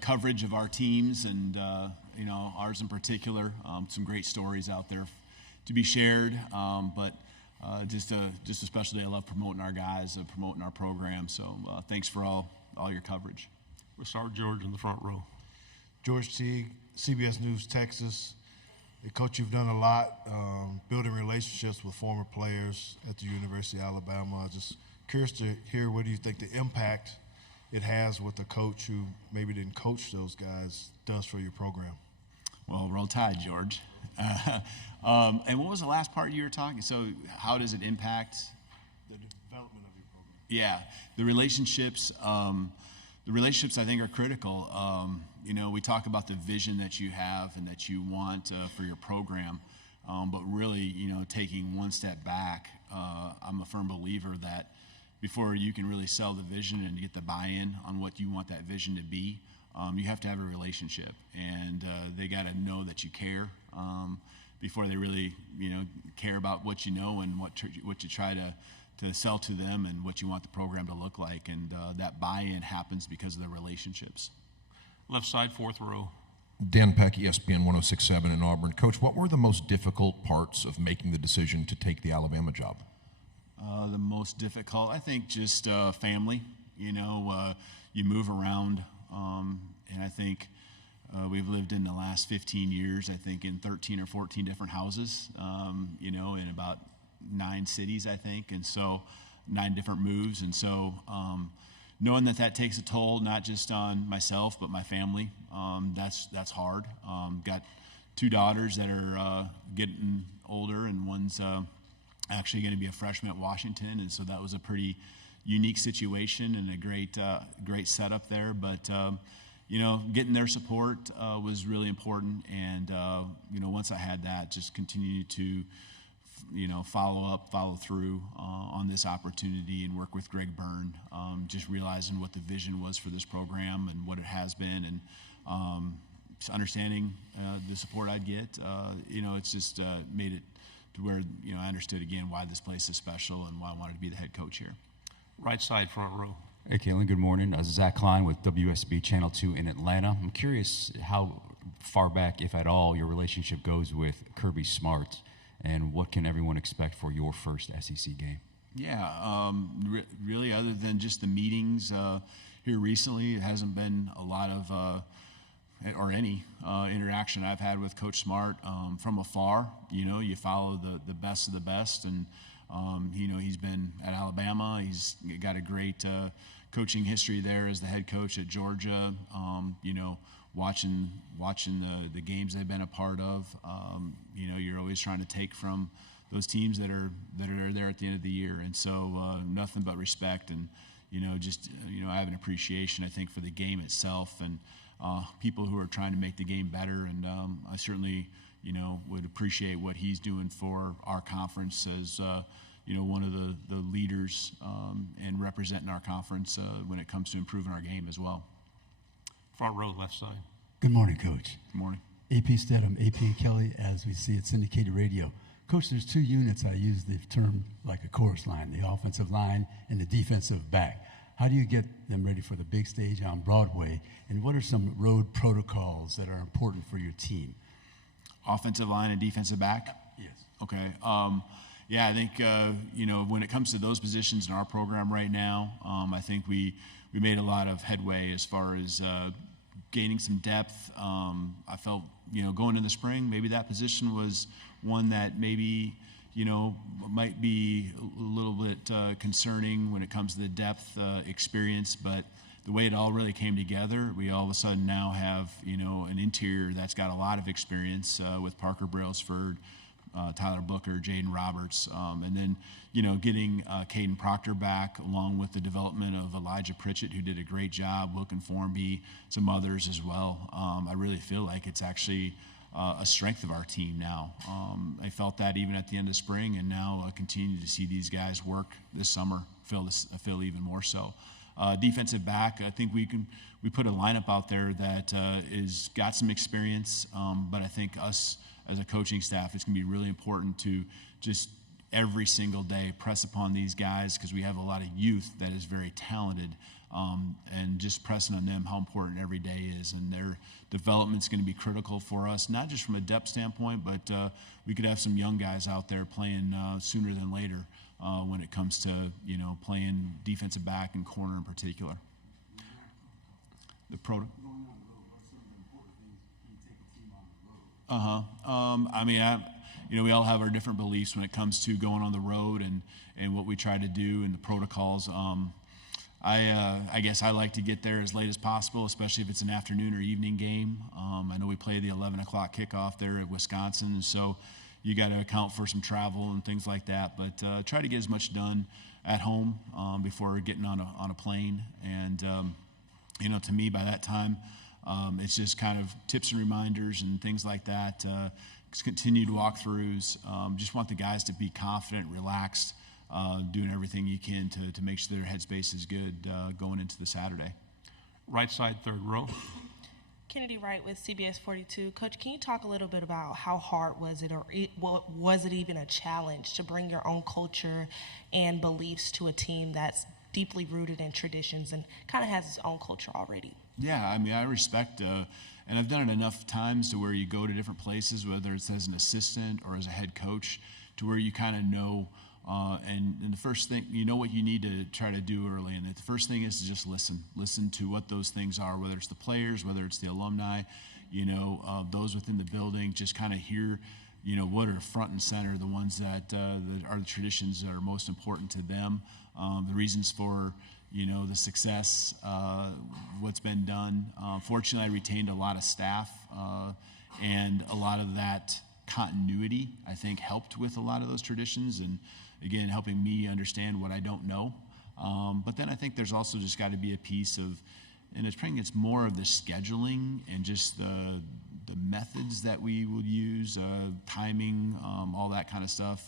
coverage of our teams and, ours in particular. Some great stories out there to be shared, but just a special day. I love promoting our guys, promoting our program. So thanks for all your coverage. We'll start with George in the front row. George Teague, CBS News, Texas. Coach, you've done a lot building relationships with former players at the University of Alabama. Just curious to hear, what do you think the impact it has with a coach who maybe didn't coach those guys does for your program? Well, roll tide, George. And what was the last part you were talking? So how does it impact? The development of your program. Yeah, the relationships I think are critical. We talk about the vision that you have and that you want for your program, but really, taking one step back, I'm a firm believer that before you can really sell the vision and get the buy-in on what you want that vision to be, you have to have a relationship, and they got to know that you care before they really, care about what you know and what you try to sell to them and what you want the program to look like, and that buy-in happens because of the relationships. Left side, fourth row. Dan Peck, ESPN 106.7 in Auburn. Coach, what were the most difficult parts of making the decision to take the Alabama job? The most difficult, I think, just family. You move around, and I think we've lived in the last 15 years, I think, in 13 or 14 different houses, in about 9 cities, I think, and so 9 different moves. And so knowing that takes a toll, not just on myself, but my family, that's hard. Got 2 daughters that are getting older, and one's actually going to be a freshman at Washington, and so that was a pretty unique situation and a great setup there. But getting their support was really important, and once I had that, just continue to follow through on this opportunity and work with Greg Byrne, just realizing what the vision was for this program and what it has been, and just understanding the support I'd get. It's just made it to where I understood again why this place is special and why I wanted to be the head coach here. Right side, front row. Hey, Kalen, good morning. Zach Klein with WSB Channel 2 in Atlanta. I'm curious how far back, if at all, your relationship goes with Kirby Smart, and what can everyone expect for your first SEC game? Yeah, really, other than just the meetings here recently, it hasn't been a lot of or any interaction I've had with Coach Smart from afar. You follow the best of the best, and he's been at Alabama. He's got a great coaching history there as the head coach at Georgia. Watching the games they've been a part of. You're always trying to take from those teams that are there at the end of the year, and so nothing but respect, and I have an appreciation, I think, for the game itself and people who are trying to make the game better, and I certainly would appreciate what he's doing for our conference as one of the leaders and representing our conference when it comes to improving our game as well. Front row, left side. Good morning, Coach. Good morning. AP Stedham, AP Kelly, as we see at syndicated radio. Coach, there's 2 units. I use the term like a chorus line, the offensive line and the defensive back. How do you get them ready for the big stage on Broadway, and what are some road protocols that are important for your team? Offensive line and defensive back? Yes. Okay. I think, when it comes to those positions in our program right now, I think we made a lot of headway as far as gaining some depth. I felt, going in the spring, maybe that position was one that maybe, might be a little bit concerning when it comes to the depth experience, but the way it all really came together, we all of a sudden now have, an interior that's got a lot of experience with Parker Brailsford, Tyler Booker, Jaden Roberts, and then, getting Caden Proctor back, along with the development of Elijah Pritchett, who did a great job, Wilkin Formby, some others as well. I really feel like it's actually a strength of our team now. I felt that even at the end of spring, and now continue to see these guys work this summer. I feel even more so. Defensive back, I think we put a lineup out there that is got some experience, but I think us as a coaching staff, it's going to be really important to just every single day, press upon these guys because we have a lot of youth that is very talented, and just pressing on them how important every day is. And their development's going to be critical for us, not just from a depth standpoint, but we could have some young guys out there playing sooner than later when it comes to, playing defensive back and corner in particular. The pro. We all have our different beliefs when it comes to going on the road and what we try to do and the protocols. I guess I like to get there as late as possible, especially if it's an afternoon or evening game. I know we play the 11 o'clock kickoff there at Wisconsin, so you got to account for some travel and things like that. But try to get as much done at home before getting on a plane. And to me, by that time, it's just kind of tips and reminders and things like that. Continued walkthroughs. Just want the guys to be confident, relaxed, doing everything you can to make sure their headspace is good going into the Saturday. Right side, third row. Kennedy Wright with CBS 42. Coach, can you talk a little bit about how hard was it, or was it even a challenge to bring your own culture and beliefs to a team that's deeply rooted in traditions and kind of has its own culture already? Yeah, I respect, and I've done it enough times to where you go to different places, whether it's as an assistant or as a head coach, to where you kind of know, and the first thing, what you need to try to do early, and the first thing is to just listen to what those things are, whether it's the players, whether it's the alumni, those within the building, just kind of hear, what are front and center, the ones that are the traditions that are most important to them, the reasons for, the success, what's been done. Fortunately, I retained a lot of staff, and a lot of that continuity, I think, helped with a lot of those traditions, and again, helping me understand what I don't know. But then I think there's also just got to be a piece of, and it's more of the scheduling and just the methods that we would use, timing, all that kind of stuff.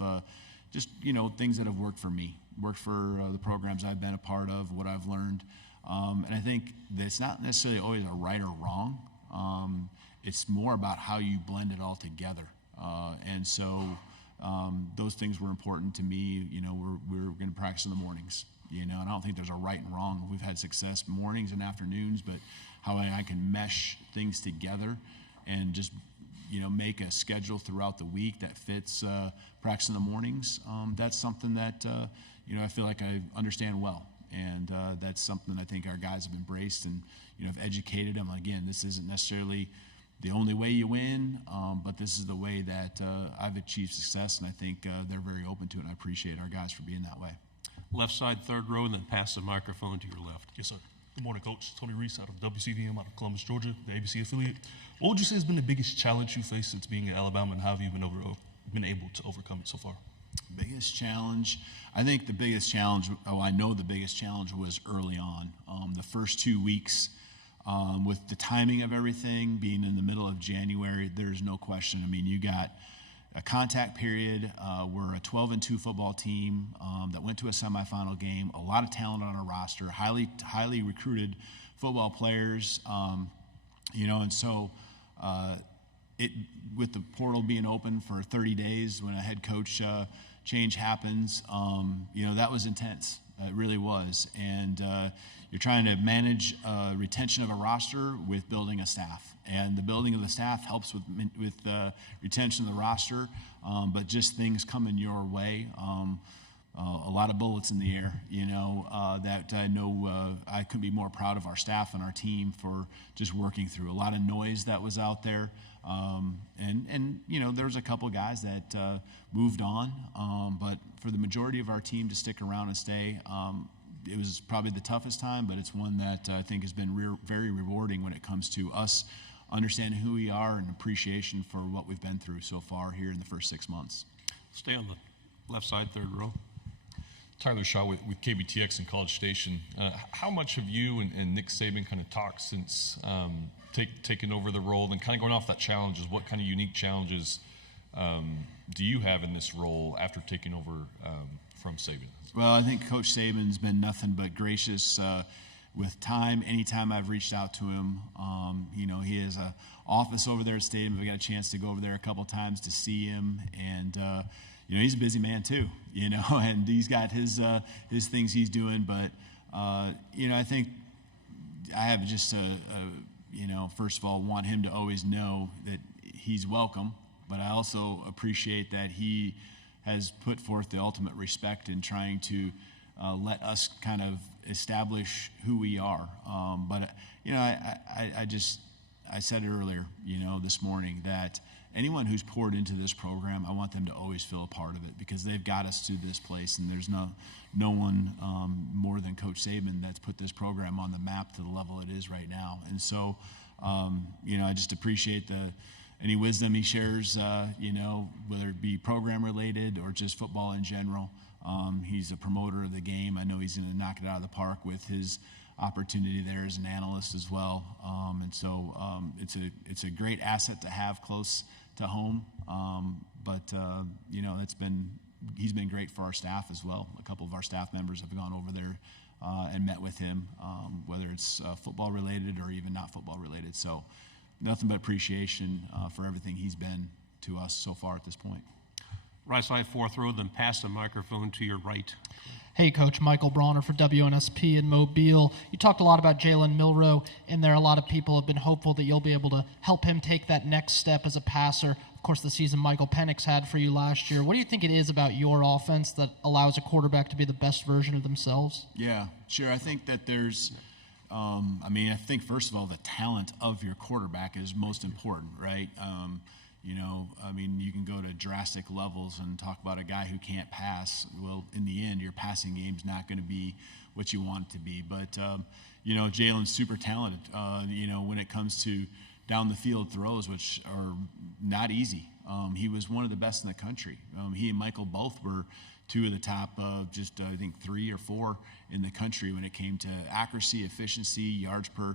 Just things that have worked for me, worked for the programs I've been a part of, what I've learned, and I think that it's not necessarily always a right or wrong. It's more about how you blend it all together, and so those things were important to me. We're going to practice in the mornings, and I don't think there's a right and wrong. We've had success mornings and afternoons, but how I can mesh things together and just make a schedule throughout the week that fits practice in the mornings. That's something that I feel like I understand well, and that's something I think our guys have embraced and have educated them. Again, this isn't necessarily the only way you win, but this is the way that I've achieved success, and I think they're very open to it, and I appreciate our guys for being that way. Left side, third row, and then pass the microphone to your left. Yes, sir. Good morning, Coach. Tony Reese out of WCVM out of Columbus, Georgia, the ABC affiliate. What would you say has been the biggest challenge you faced since being at Alabama, and how have you been able to overcome it so far? Biggest challenge, I think the biggest challenge, I know the biggest challenge was early on. The first 2 weeks, with the timing of everything being in the middle of January, there's no question. You got a contact period. We're a 12-2 football team that went to a semifinal game. A lot of talent on our roster, highly recruited football players, and so with the portal being open for 30 days when a head coach change happens, that was intense. It really was, and you're trying to manage retention of a roster with building a staff, and the building of the staff helps with retention of the roster, but just things coming your way. A lot of bullets in the air, that I know I couldn't be more proud of our staff and our team for just working through. A lot of noise that was out there, and there was a couple guys that moved on, but for the majority of our team to stick around and stay, it was probably the toughest time, but it's one that I think has been very rewarding when it comes to us understanding who we are and appreciation for what we've been through so far here in the first 6 months. Stay on the left side, third row. Tyler Shaw with KBTX in College Station. How much have you and Nick Saban kind of talked since taking over the role, and kind of going off that challenges? What kind of unique challenges do you have in this role after taking over from Saban? Well, I think Coach Saban's been nothing but gracious with time. Anytime I've reached out to him, he has an office over there at Stadium. I got a chance to go over there a couple times to see him, and he's a busy man too, and he's got his things he's doing. But, I think I have just first of all, want him to always know that he's welcome, but I also appreciate that he has put forth the ultimate respect in trying to let us kind of establish who we are. But I said it earlier, this morning, that anyone who's poured into this program, I want them to always feel a part of it, because they've got us to this place, and there's no one more than Coach Saban that's put this program on the map to the level it is right now. And so, I just appreciate any wisdom he shares, whether it be program related or just football in general. He's a promoter of the game. I know he's going to knock it out of the park with his opportunity there as an analyst as well. And so it's a great asset to have close to home. But he's been great for our staff as well. A couple of our staff members have gone over there and met with him, whether it's football related or even not football related. So nothing but appreciation for everything he's been to us so far at this point. Right side, fourth row, then pass the microphone to your right. Hey, Coach. Michael Bronner for WNSP in Mobile. You talked a lot about Jalen Milroe, and there a lot of people have been hopeful that you'll be able to help him take that next step as a passer. Of course, the season Michael Penix had for you last year. What do you think it is about your offense that allows a quarterback to be the best version of themselves? Yeah, sure. I think that there's I think, first of all, the talent of your quarterback is most important, right? You can go to drastic levels and talk about a guy who can't pass. Well, in the end, your passing game's not going to be what you want it to be. But, Jalen's super talented, when it comes to down the field throws, which are not easy. He was one of the best in the country. He and Michael both were two of the top, I think 3 or 4 in the country when it came to accuracy, efficiency, yards per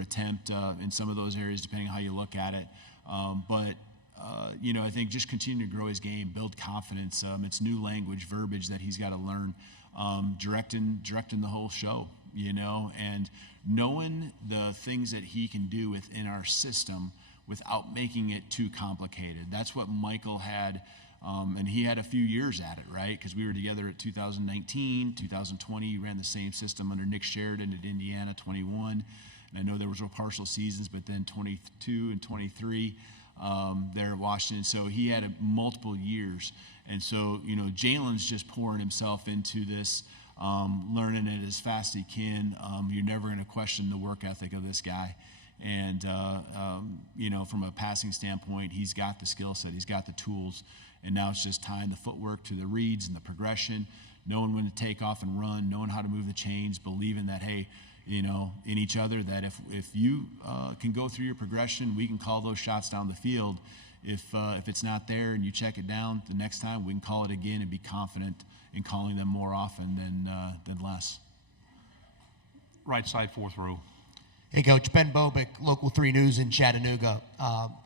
attempt in some of those areas, depending on how you look at it. I think just continue to grow his game, build confidence. It's new language, verbiage that he's got to learn, directing the whole show, and knowing the things that he can do within our system without making it too complicated. That's what Michael had. And he had a few years at it, right? Because we were together at 2019, 2020. He ran the same system under Nick Sheridan at Indiana, 21. And I know there were partial seasons, but then 22 and 23 there at Washington. So he had multiple years. And so, Jalen's just pouring himself into this, learning it as fast as he can. You're never going to question the work ethic of this guy. And, from a passing standpoint, he's got the skill set, he's got the tools. And now it's just tying the footwork to the reads and the progression, knowing when to take off and run, knowing how to move the chains, believing that, hey, in each other, that if you can go through your progression, we can call those shots down the field. If it's not there and you check it down, the next time we can call it again and be confident in calling them more often than less. Right side, fourth row. Hey, Coach. Ben Bobick, Local 3 News in Chattanooga.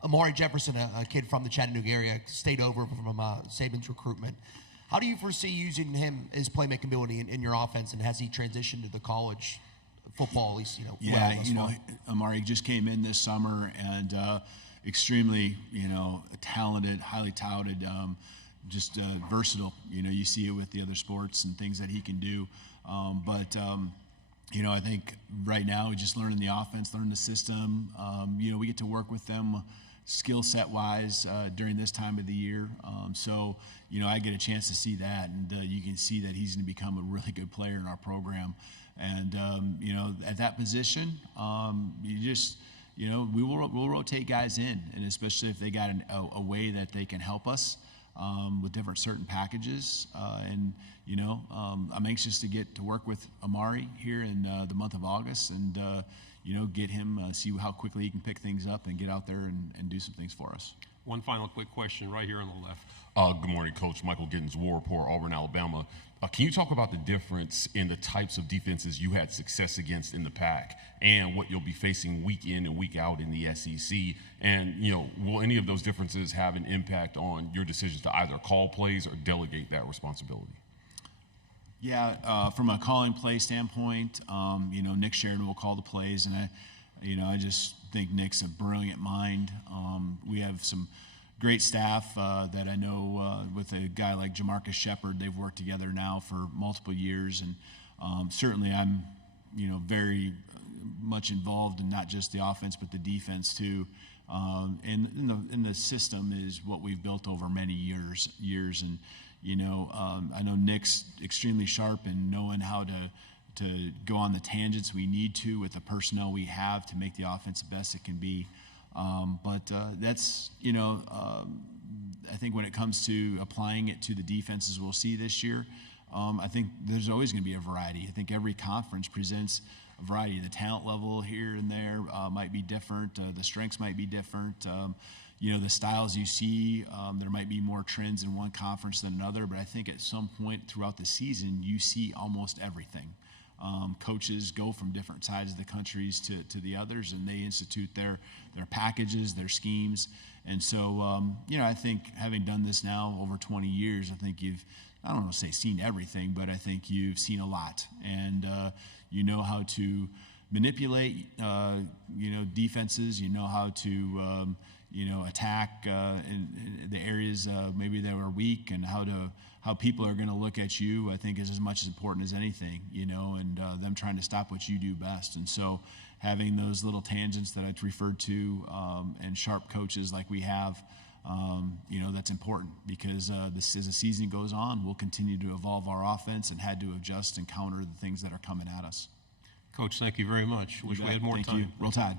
Amari Jefferson, a kid from the Chattanooga area, stayed over from Saban's recruitment. How do you foresee using him, his playmaking ability in your offense, and has he transitioned to the college football, at least, Amari just came in this summer and extremely, talented, highly touted, just versatile. You see it with the other sports and things that he can do. I think right now, just learning the offense, learning the system. We get to work with them skill set wise during this time of the year. I get a chance to see that, and you can see that he's going to become a really good player in our program. And, at that position, we'll rotate guys in, and especially if they got a way that they can help us with different certain packages. I'm anxious to get to work with Amari here in the month of August and, get him, see how quickly he can pick things up and get out there and do some things for us. One final quick question right here on the left. Good morning, Coach. Michael Gittins, War Report, Auburn, Alabama. Can you talk about the difference in the types of defenses you had success against in the PAC and what you'll be facing week in and week out in the SEC? And, will any of those differences have an impact on your decisions to either call plays or delegate that responsibility? Yeah, from a calling play standpoint, Nick Sheridan will call the plays, and I just think Nick's a brilliant mind. We have some great staff that I know with a guy like Jamarcus Shepard. They've worked together now for multiple years, and certainly I'm, very much involved in not just the offense but the defense too. And the system is what we've built over many years, and I know Nick's extremely sharp in knowing how to go on the tangents we need to with the personnel we have to make the offense the best it can be. But that's, I think when it comes to applying it to the defenses we'll see this year, I think there's always going to be a variety. I think every conference presents a variety. The talent level here and there might be different. The strengths might be different. The styles you see, there might be more trends in one conference than another, but I think at some point throughout the season, you see almost everything. Coaches go from different sides of the countries to the others, and they institute their packages, their schemes. And so, I think having done this now over 20 years, I think I don't want to say seen everything, but I think you've seen a lot. And you know how to manipulate, defenses. You know how to, attack in the areas maybe that are weak, and how people are going to look at you, I think is as much as important as anything, and them trying to stop what you do best. And so having those little tangents that I referred to and sharp coaches like we have, that's important because as the season goes on, we'll continue to evolve our offense and had to adjust and counter the things that are coming at us. Coach, thank you very much. Wish we had more Thank time. you. Roll Tide.